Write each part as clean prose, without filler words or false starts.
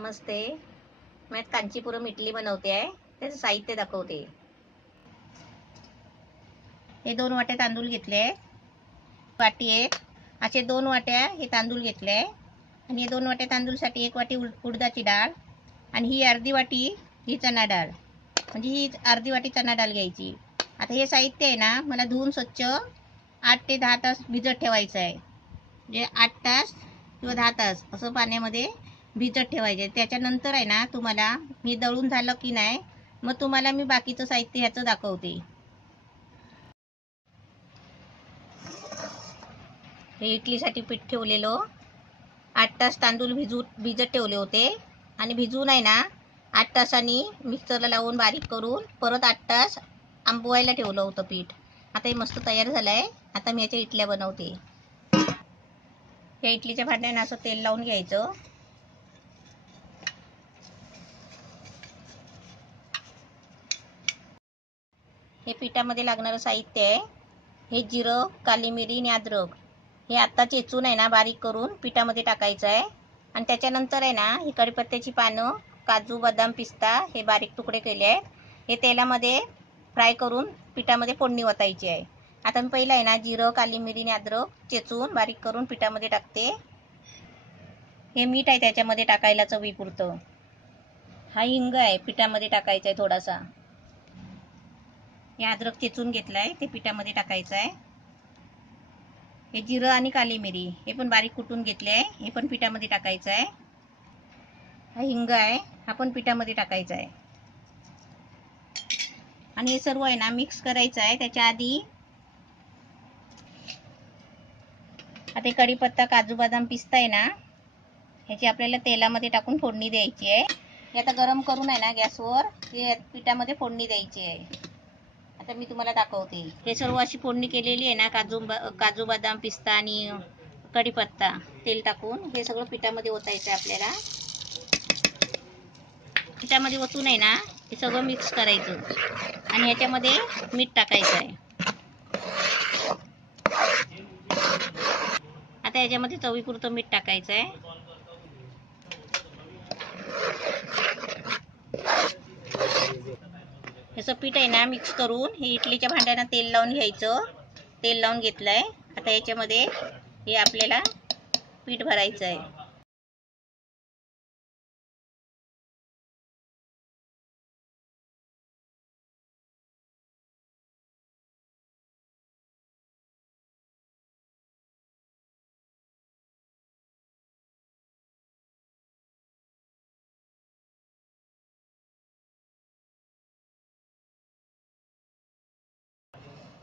नमस्ते. मैं कांचीपुरम इडली बनवते आहे. त्याचं साहित्य दाखवते. हे 2 वाट्या तांदूळ घेतले. वाटी एक असे 2 वाट्या हे तांदूळ घेतले आणि हे 2 वाट्या तांदूळसाठी 1 वाटी उडदाची डाळ आणि ही अर्धी वाटी ही चणा डाळ, म्हणजे ही अर्धी वाटी चणा डाळ घ्यायची. आता हे साहित्य आहे ना, मला धुवून स्वच्छ 8 ते 10 तास भिजत ठेवायचं आहे. म्हणजे 8 तास किंवा 10 तास असं पाण्यामध्ये भिजत ठेवायचे. त्याच्यानंतर आहे ना, तुम्हाला हे दळून झालं की नाही, मग तुम्हाला मी बाकीचं साहित्य ह्याचं दाखवते. हे इडलीसाठी पीठ ठेवलेलो 8 तास तांदूळ भिजत ठेवले होते आणि भिजून आहे ना 8 तासांनी मिक्सरला लावून बारीक करून परत 8 तास आंबवायला ठेवलं होतं पीठ. आता हे मस्त तयार झालं आहे. आता मी याच्या इडल्या बनवते. या इडलीच्या भांड्यानं असं तेल लावून घ्यायचं. हे पिठामध्ये लागणारं साहित्य आहे. हे जिरं, काली मिरी आणि अद्रक हे आता चेचून आहे ना बारीक करून पिठामध्ये टाकायचं आहे. आणि त्याच्यानंतर आहे ना ही कढीपत्त्याची पानं, काजू, बदाम, पिस्ता हे बारीक तुकडे केले आहेत. हे तेलामध्ये फ्राय करून पिठामध्ये फोडणी ओतायची आहे. आता मी पहिला आहे ना जिरं, काली मिरी आणि अद्रक चेचून बारीक करून पिठामध्ये टाकते. हे मीठ आहे त्याच्यामध्ये टाकायला चवीपुरतं. हा हिंग आहे पिठामध्ये टाकायचा आहे थोडासा. हे अद्रक चेचून घेतलाय ते पिठामध्ये टाकायचं आहे. हे जिरं आणि काली मिरी हे पण बारीक कुटून घेतले आहे, हे पण पिठामध्ये टाकायचं आहे. हा हिंग आहे, हा पण पिठामध्ये टाकायचा आहे. आणि हे सर्व आहे ना मिक्स करायचं आहे. त्याच्या आधी आता कढीपत्ता, काजू, बदाम, पिस्ता आहे ना, ह्याची आपल्याला तेलामध्ये टाकून फोडणी द्यायची आहे. हे आता गरम करून आहे ना गॅसवर हे पिठामध्ये फोडणी द्यायची आहे. आता मी तुम्हाला दाखवते. हे सर्व अशी फोडणी केलेली आहे ना, काजू, बदाम, पिस्ता आणि कढीपत्ता तेल टाकून हे सगळं पिठामध्ये ओतायचं आहे आपल्याला. पिठामध्ये ओतून आहे ना हे सगळं मिक्स करायचं आणि ह्याच्यामध्ये मीठ टाकायचं आहे. आता ह्याच्यामध्ये चवीपुरतं मीठ टाकायचं आहे. ह्याचं पीठ आहे ना मिक्स करून हे इडलीच्या भांड्याला तेल लावून घ्यायचं. तेल लावून घेतलंय. आता याच्यामध्ये हे आपल्याला पीठ भरायचं आहे.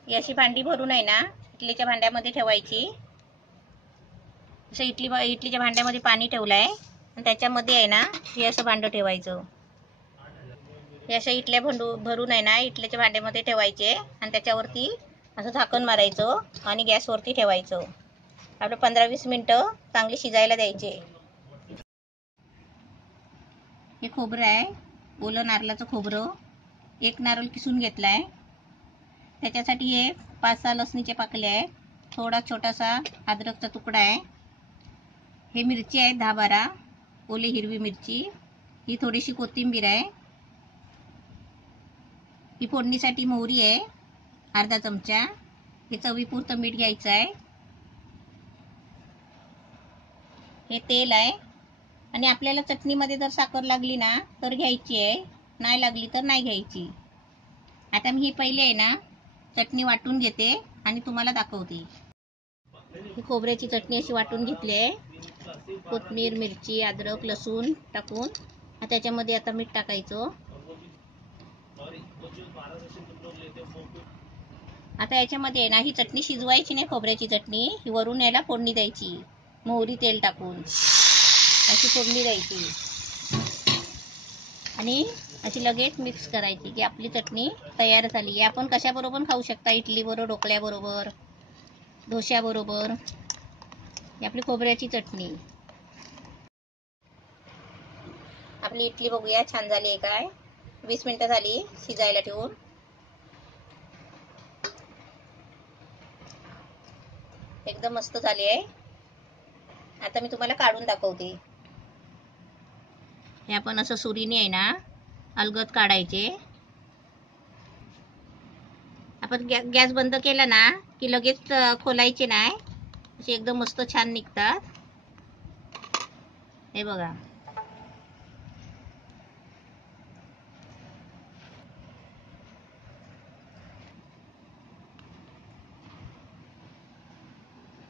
ही अशी भांडी भरून आहे ना इडलीच्या भांड्यामध्ये ठेवायची. असं इडलीच्या भांड्यामध्ये पाणी ठेवलंय आणि त्याच्यामध्ये आहे ना हे असं भांडं ठेवायचं. हे अशा इडल्या भरून आहे ना इडलीच्या भांड्यामध्ये ठेवायचे आणि त्याच्यावरती असं झाकण मारायचं आणि गॅसवरती ठेवायचं. आपलं 15-20 मिनिटं चांगली शिजायला द्यायचे. हे खोबरं आहे, ओलं नारळाचं खोबरं. 1 नारळ किसून घेतलाय. त्याच्यासाठी हे 5-6 लसणीचे पाकले आहे. थोडा छोटासा अद्रकचा तुकडा आहे. हे मिरची आहे 10-12 ओली हिरवी मिरची. ही थोडीशी कोथिंबीर आहे. ही फोडणीसाठी मोहरी आहे अर्धा चमचा. हे चवीपुरतं मीठ घ्यायचं आहे. हे तेल आहे आणि आपल्याला चटणीमध्ये जर साखर लागली ना तर घ्यायची आहे, नाही लागली तर नाही घ्यायची. आता मी ही पहिले आहे ना चटणी वाटून घेते आणि तुम्हाला दाखवते. ही खोबऱ्याची चटणी अशी वाटून घेतली आहे. कोथिंबीर, मिरची, अद्रक, लसूण टाकून त्याच्यामध्ये आता मीठ टाकायचं. आता याच्यामध्ये आहे ना ही चटणी शिजवायची नाही, खोबऱ्याची चटणी ही वरून याला फोडणी द्यायची. मोहरी, तेल टाकून अशी फोडणी द्यायची आणि अशी लगेच मिक्स करायची की आपली चटणी तयार झाली आहे. आपण कशाबरोबर खाऊ शकता, इडली बरोबर, ढोकळ्याबरोबर, डोश्याबरोबर. ही आपली खोबऱ्याची चटणी. आपली इडली बघूया छान झाली आहे काय. 20 मिनिटं झाली शिजायला ठेवून. एकदम मस्त झाली आहे. आता मी तुम्हाला काढून दाखवते. हे आपण असं सुरीने आहे ना अलगद काढायचे. आपण गॅस बंद केला ना की लगेच खोलायचे नाही, असे एकदम मस्त छान निघतात. हे बघा.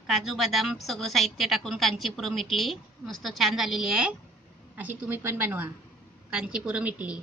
काजू बदाम सगळं साहित्य टाकून कांचीपुरम इडली मस्त छान झालेली आहे. अशी तुम्ही पण बनवा कांचीपुरम इडली.